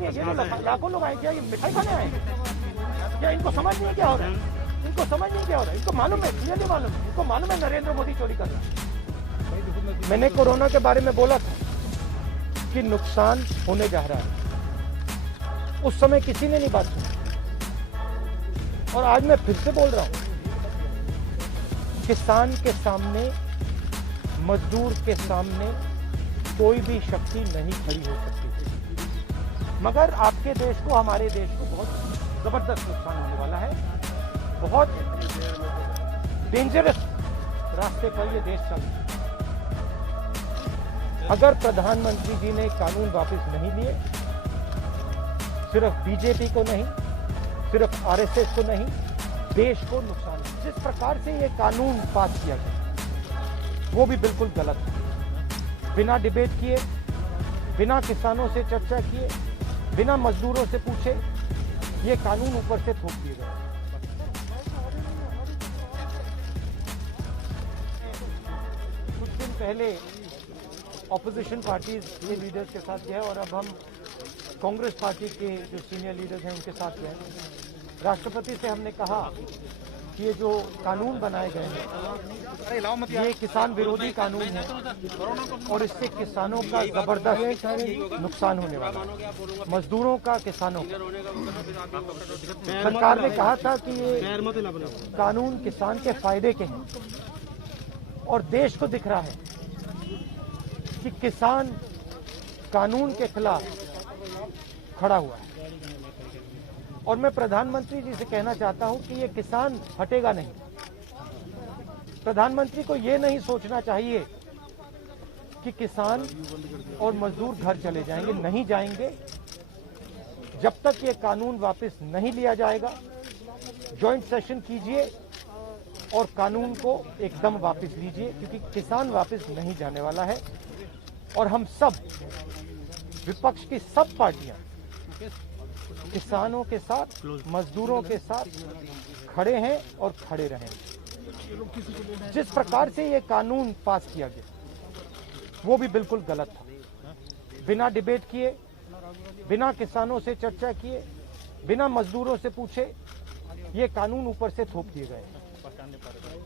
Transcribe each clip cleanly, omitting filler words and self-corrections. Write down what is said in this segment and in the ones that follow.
नहीं है, ये जो लाखों लोग आएंगे ये मिठाई खाने आएंगे क्या? इनको समझ नहीं है क्या हो रहा है, इनको समझ नहीं क्या हो रहा है, इनको मालूम है, क्लियरली मालूम है, इनको मालूम है नरेंद्र मोदी चोरी कर रहा है। मैंने कोरोना के बारे में बोला था कि नुकसान होने जा रहा है, उस समय किसी ने नहीं बात सुनी, और आज मैं फिर से बोल रहा हूं, किसान के सामने, मजदूर के सामने कोई भी शक्ति नहीं खड़ी हो सकती, मगर आपके देश को, हमारे देश को बहुत जबरदस्त नुकसान होने वाला है। बहुत डेंजरस रास्ते पर ये देश चल रहा है। अगर प्रधानमंत्री जी ने कानून वापस नहीं लिए, सिर्फ बीजेपी को नहीं, सिर्फ आरएसएस को नहीं, देश को नुकसान है। जिस प्रकार से ये कानून पास किया गया वो भी बिल्कुल गलत है। बिना डिबेट किए, बिना किसानों से चर्चा किए, बिना मजदूरों से पूछे ये कानून ऊपर से थोप दिए गए। कुछ दिन पहले ऑपोजिशन पार्टीज के लीडर्स के साथ गए और अब हम कांग्रेस पार्टी के जो सीनियर लीडर्स हैं उनके साथ गए। राष्ट्रपति से हमने कहा कि ये जो कानून बनाए गए हैं ये किसान विरोधी कानून है और इससे किसानों का जबरदस्त नुकसान होने वाला है, मजदूरों का, किसानों का। सरकार ने कहा था कि ये कानून किसान के फायदे के हैं और देश को दिख रहा है कि किसान कानून के खिलाफ खड़ा हुआ है। और मैं प्रधानमंत्री जी से कहना चाहता हूं कि ये किसान हटेगा नहीं। प्रधानमंत्री को ये नहीं सोचना चाहिए कि किसान और मजदूर घर चले जाएंगे, नहीं जाएंगे जब तक ये कानून वापस नहीं लिया जाएगा। जॉइंट सेशन कीजिए और कानून को एकदम वापस लीजिए, क्योंकि किसान वापस नहीं जाने वाला है। और हम सब, विपक्ष की सब पार्टियां किसानों के साथ, मजदूरों के साथ खड़े हैं और खड़े रहेंगे। जिस प्रकार से ये कानून पास किया गया वो भी बिल्कुल गलत था। बिना डिबेट किए, बिना किसानों से चर्चा किए, बिना मजदूरों से पूछे ये कानून ऊपर से थोप दिए गए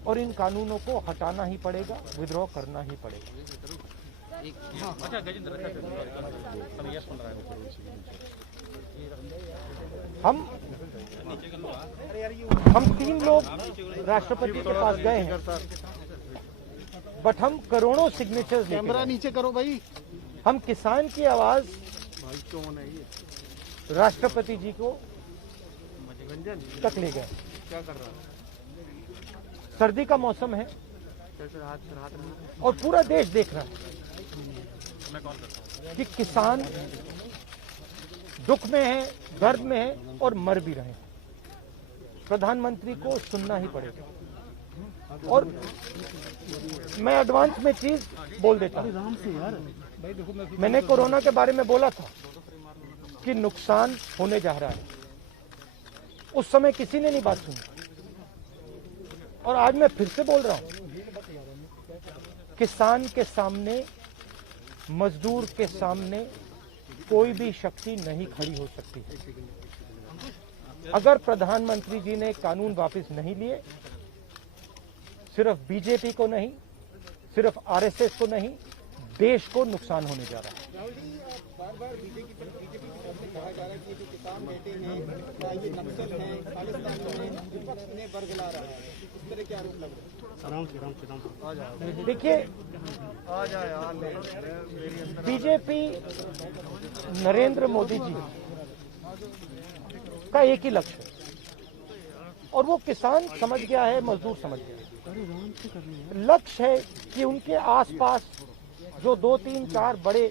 और इन कानूनों को हटाना ही पड़ेगा, विद्रोह करना ही पड़ेगा। हम 3 लोग राष्ट्रपति के पास गए हैं, बट हम करोड़ों सिग्नेचर्स कैमरा नीचे करो भाई। हम किसान की आवाज राष्ट्रपति जी को तक ले गए। क्या कर रहा है? सर्दी का मौसम है और पूरा देश देख रहा है कि किसान दुख में है, दर्द में है और मर भी रहे हैं। प्रधानमंत्री को सुनना ही पड़ेगा। और मैं एडवांस में चीज बोल देता हूं, मैंने कोरोना के बारे में बोला था कि नुकसान होने जा रहा है, उस समय किसी ने नहीं बात सुनी, और आज मैं फिर से बोल रहा हूं, किसान के सामने, मजदूर के सामने कोई भी शक्ति नहीं खड़ी हो सकती। अगर प्रधानमंत्री जी ने कानून वापस नहीं लिए, सिर्फ बीजेपी को नहीं, सिर्फ आरएसएस को नहीं, देश को नुकसान होने जा रहा है। बार-बार बीजेपी पर कहा जा रहा है कि जो किसान बैठे हैं, ये नक्सल हैं, खालिस्तानी हैं, विपक्ष इन्हें बरगला रहा है। इस तरह के आरोप लग रहे हैं। देखिए, बीजेपी नरेंद्र मोदी जी का एक ही लक्ष्य है और वो किसान समझ गया है, मजदूर समझ गया है। लक्ष्य है कि उनके आसपास जो 2, 3, 4 बड़े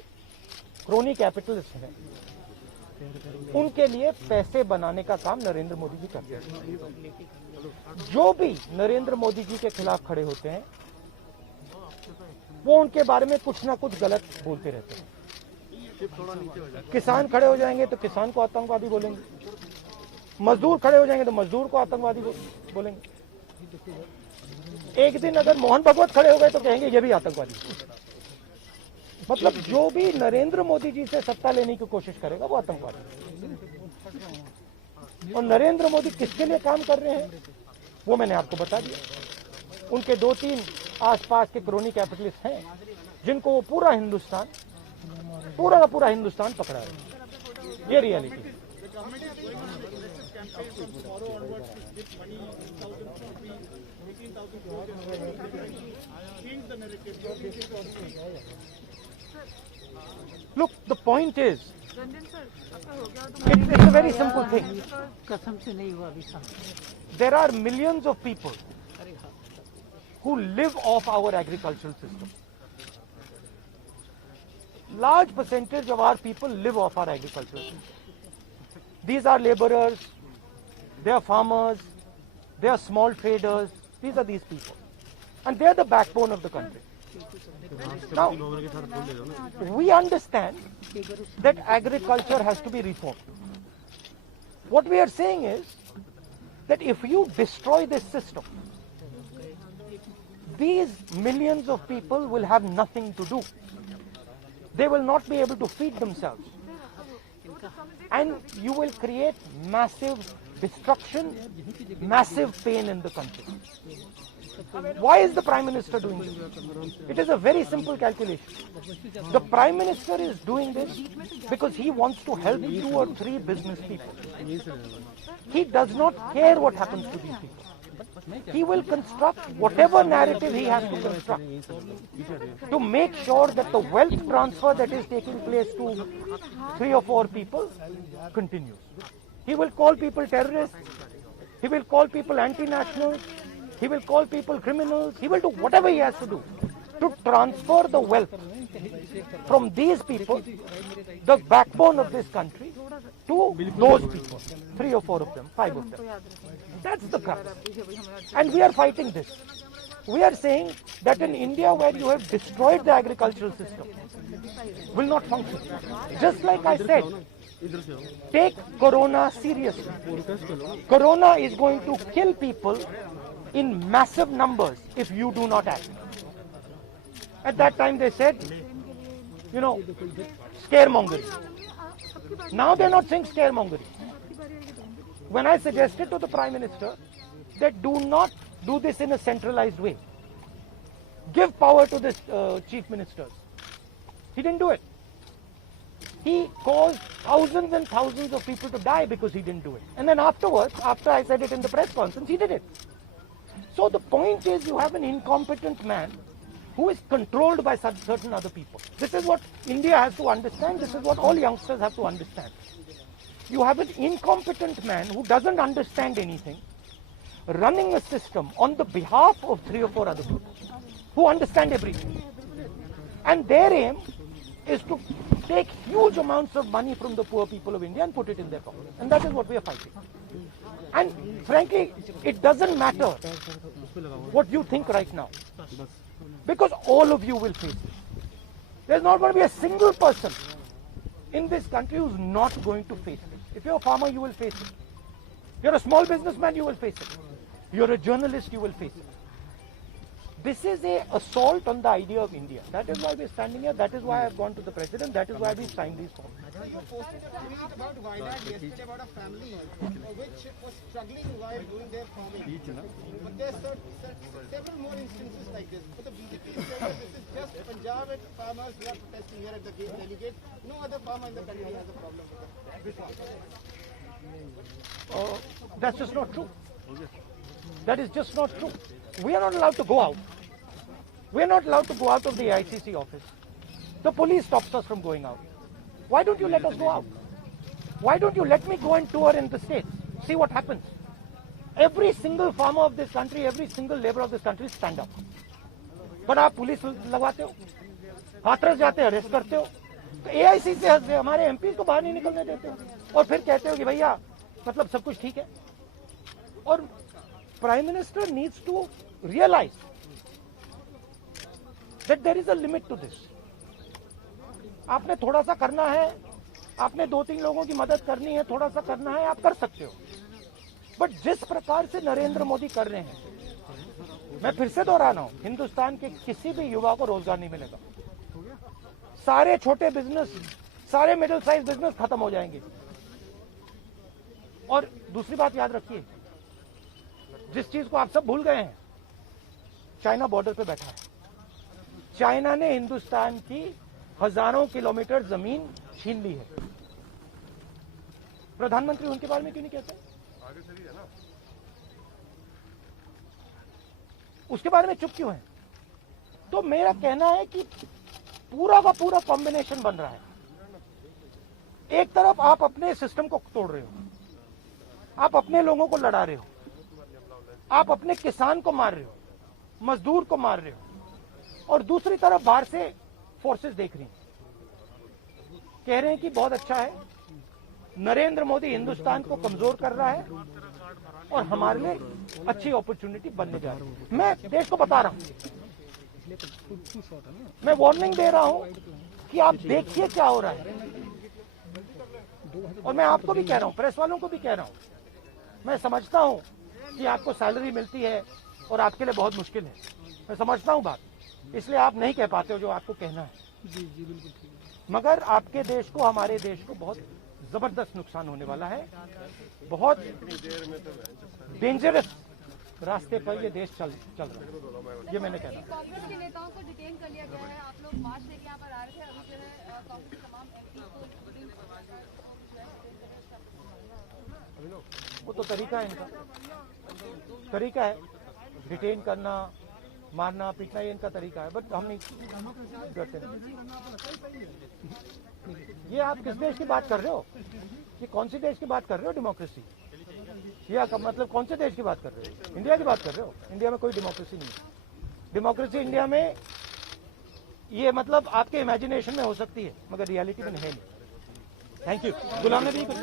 क्रोनी कैपिटल्स हैं, उनके लिए पैसे बनाने का काम नरेंद्र मोदी जी करते हैं। जो भी नरेंद्र मोदी जी के खिलाफ खड़े होते हैं वो उनके बारे में कुछ ना कुछ गलत बोलते रहते हैं। किसान खड़े हो जाएंगे तो किसान को आतंकवादी बोलेंगे, मजदूर खड़े हो जाएंगे तो मजदूर को आतंकवादी बोलेंगे। एक दिन अगर मोहन भगवत खड़े हो गए तो कहेंगे ये भी आतंकवादी। मतलब जो भी नरेंद्र मोदी जी से सत्ता लेने की कोशिश करेगा वो आतंकवादी। और नरेंद्र मोदी किसके लिए काम कर रहे हैं वो मैंने आपको बता दिया। उनके 2-3 आसपास के क्रोनी कैपिटलिस्ट हैं जिनको वो पूरा का पूरा हिंदुस्तान पकड़ा है। ये रियलिटी है। Look, the point is, it's a very simple thing. कसम से नहीं हुआ अभी साहब। There are millions of people who live off our agricultural system. Large percentage of our people live off our agricultural system. These are laborers, they are farmers, they are small traders. These are these people. And they are the backbone of the country. Now, we understand that agriculture has to be reformed. What we are saying is that if you destroy this system, these millions of people will have nothing to do. They will not be able to feed themselves. And you will create massive destruction, massive pain in the country. Why is the Prime Minister doing this? It is a very simple calculation. The Prime Minister is doing this because he wants to help 2 or 3 business people. He does not care what happens to these people. He will construct whatever narrative he has to construct to make sure that the wealth transfer that is taking place to 3 or 4 people continues. He will call people terrorists. He will call people anti-nationals. He will call people criminals. He will do whatever he has to do to transfer the wealth from these people, the backbone of this country, to those people. 3 or 4 of them, 5 of them. That's the crux. And we are fighting this. We are saying that in India, where you have destroyed the agricultural system, will not function. Just like I said, take Corona seriously. Corona is going to kill people in massive numbers if you do not act. At that time they said, scaremongering. Now they're not saying scaremongering. When I suggested to the Prime Minister that do not do this in a centralized way, give power to the chief ministers, he didn't do it. He caused thousands and thousands of people to die because he didn't do it. And then afterwards, after I said it in the press conference, he did it. So the point is, you have an incompetent man who is controlled by certain other people. This is what India has to understand. This is what all youngsters have to understand. You have an incompetent man who doesn't understand anything, running a system on the behalf of 3 or 4 other people who understand everything. And their aim is to take huge amounts of money from the poor people of India and put it in their pocket. And that is what we are fighting. And frankly, it doesn't matter what you think right now, because all of you will face it. There's not going to be a single person in this country who's not going to face it. If you're a farmer, you will face it. You're a small businessman, you will face it. You're a journalist, you will face it. This is an assault on the idea of India. That is why we're standing here. That is why I've gone to the President. That is why we signed these forms. You posted a tweet about Vizag yesterday about a family which was struggling while doing their farming. But there are several more instances like this. But the BJP is saying that this is just Punjab and farmers who are protesting here at the delegate. No other farmer in the country has a problem with that. That's just not true. That is just not true. We are not allowed to go out. We are not allowed to go out of the ICC office. The police stops us from going out. Why don't you let us go out? Why don't you let me go and tour in the states? See what happens. Every single farmer of this country, every single laborer of this country stand up. But आप police लगवाते हो, हाथरस जाते हो, arrest करते हो, AIC से हमारे MP को बाहर नहीं निकलने देते हो, और फिर कहते हो कि भैया मतलब सब कुछ ठीक है. और Prime Minister needs to realize that there is a limit to this. आपने थोड़ा सा करना है, आपने 2-3 लोगों की मदद करनी है, थोड़ा सा करना है, आप कर सकते हो. बट जिस प्रकार से नरेंद्र मोदी कर रहे हैं, मैं फिर से दोहरा रहा हूं, हिंदुस्तान के किसी भी युवा को रोजगार नहीं मिलेगा. सारे छोटे बिजनेस, सारे मिडिल साइज बिजनेस खत्म हो जाएंगे। और दूसरी बात याद रखिए, जिस चीज को आप सब भूल गए हैं, चाइना बॉर्डर पे बैठा है। चाइना ने हिंदुस्तान की हजारों किलोमीटर जमीन छीन ली है। प्रधानमंत्री उनके बारे में क्यों नहीं कहते? उसके बारे में चुप क्यों है? तो मेरा कहना है कि पूरा का पूरा कॉम्बिनेशन बन रहा है। एक तरफ आप अपने सिस्टम को तोड़ रहे हो, आप अपने लोगों को लड़ा रहे हो, आप अपने किसान को मार रहे हो, मजदूर को मार रहे हो, और दूसरी तरफ बाहर से फोर्सेस देख रही हैं, कह रहे हैं कि बहुत अच्छा है, नरेंद्र मोदी हिंदुस्तान को कमजोर कर रहा है और हमारे लिए अच्छी अपॉर्चुनिटी बनने जा रही है। मैं देश को बता रहा हूं, मैं वार्निंग दे रहा हूं कि आप देखिए क्या हो रहा है। और मैं आपको भी कह रहा हूं, प्रेस वालों को भी कह रहा हूं, मैं समझता हूं कि आपको सैलरी मिलती है और आपके लिए बहुत मुश्किल है, मैं समझता हूं बात, इसलिए आप नहीं कह पाते हो जो आपको कहना है। जी बिल्कुल ठीक है। मगर आपके देश को, हमारे देश को बहुत जबरदस्त नुकसान होने वाला है। बहुत डेंजरस रास्ते पर ये देश चल रहा है, ये मैंने कहना। कांग्रेस के नेताओं को डिटेन कर लिया गया है। आप लोग मार्च लेके यहाँ पर आ रहे थे, अभी जो है कांग्रेस तमाम एमपी को वो तो तरीका है इनका, तरीका है डिटेन करना, मारना पीटना, ये इनका तरीका है, बट हम नहीं करते। ये आप किस देश की बात कर रहे हो? ये कौन सी देश की बात कर रहे हो? डेमोक्रेसी? या मतलब कौन से देश की बात कर रहे हो? इंडिया की बात कर रहे हो? इंडिया में कोई डेमोक्रेसी नहीं है। डेमोक्रेसी इंडिया में ये मतलब आपके इमेजिनेशन में हो सकती है, मगर रियलिटी में है नहीं। Thank you. गुलाम नबी कुछ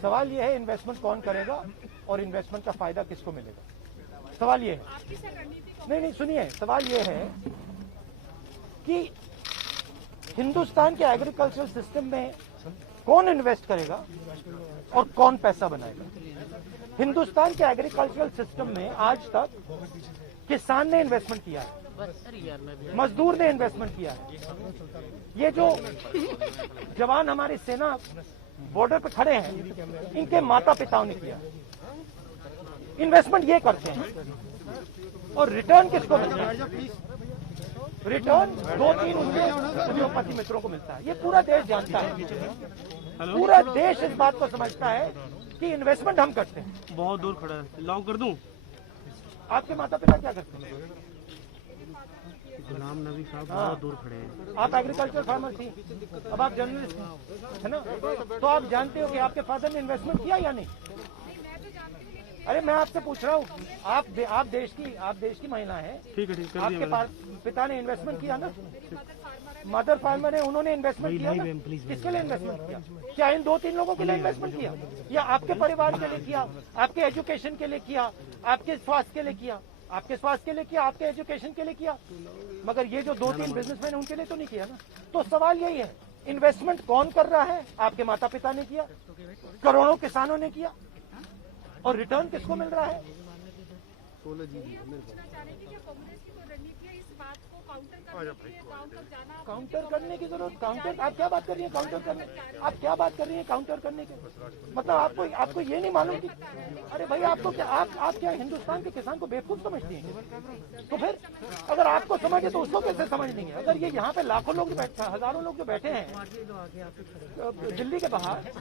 सवाल ये है, इन्वेस्टमेंट कौन करेगा और इन्वेस्टमेंट का फायदा किसको मिलेगा? सवाल ये है। नहीं, सुनिए, सवाल ये है कि हिंदुस्तान के एग्रीकल्चरल सिस्टम में कौन इन्वेस्ट करेगा और कौन पैसा बनाएगा? हिंदुस्तान के एग्रीकल्चरल सिस्टम में आज तक किसान ने इन्वेस्टमेंट किया है, मजदूर ने इन्वेस्टमेंट किया है। ये जो जवान हमारी सेना बॉर्डर पे खड़े हैं, इनके माता पिताओं ने किया। इन्वेस्टमेंट ये करते हैं और रिटर्न किसको मिलता है? रिटर्न 2-3 उद्योगपति मित्रों को मिलता है। ये पूरा देश जानता है, पूरा देश इस बात को समझता है कि इन्वेस्टमेंट हम करते हैं। बहुत दूर खड़ा है, लॉक कर दूं? आपके माता पिता क्या करते हैं? गुलाम नबी साहब बहुत दूर खड़े हैं। आप एग्रीकल्चर फार्मर थी, अब आप जर्नलिस्ट है ना, तो आप जानते हो कि आपके फादर ने इन्वेस्टमेंट किया या नहीं? अरे मैं आपसे पूछ रहा हूँ, आप देश की महिला है, ठीक है, आपके पिता ने इन्वेस्टमेंट किया ना? मदर फार्मर है, उन्होंने इन्वेस्टमेंट किया ना? किसके लिए इन्वेस्टमेंट किया? क्या इन 2-3 लोगों के लिए इन्वेस्टमेंट किया, या आपके परिवार के लिए किया, आपके एजुकेशन के लिए किया, आपके स्वास्थ्य के लिए किया, आपके स्वास्थ्य के लिए किया, आपके एजुकेशन के लिए किया? मगर ये जो 2-3 बिजनेसमैन है उनके लिए तो नहीं किया ना। तो सवाल यही है, इन्वेस्टमेंट कौन कर रहा है? आपके माता पिता ने किया, करोड़ों किसानों ने किया, और रिटर्न किसको मिल रहा है? काउंटर करने की जरूरत, काउंटर आप क्या बात कर रही है? काउंटर करने, आप क्या बात कर रही है काउंटर करने की? मतलब आपको ये नहीं मालूम कि, अरे भाई आपको क्या, आप क्या हिंदुस्तान के किसान को बेवकूफ समझती हैं? तो फिर अगर आपको समझे तो उसको कैसे समझ नहीं है? अगर ये यहाँ पे लाखों लोग बैठे, हजारों लोग जो बैठे हैं दिल्ली के बाहर,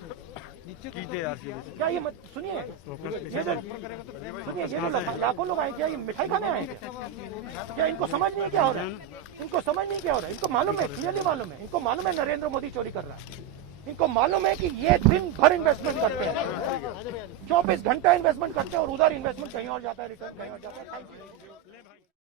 क्या ये सुनिए, ये जो लाखों लोग आए, क्या ये मिठाई खाने आए? क्या इनको समझ नहीं क्या हो रहा है? इनको समझ नहीं क्या हो रहा है? इनको मालूम है, क्लियरली मालूम है, इनको मालूम है नरेंद्र मोदी चोरी कर रहा है। इनको मालूम है कि ये दिन भर इन्वेस्टमेंट करते हैं, 24 घंटा इन्वेस्टमेंट करते हैं, और उधर इन्वेस्टमेंट कहीं और जाता है, रिटर्न कहीं और जाता है।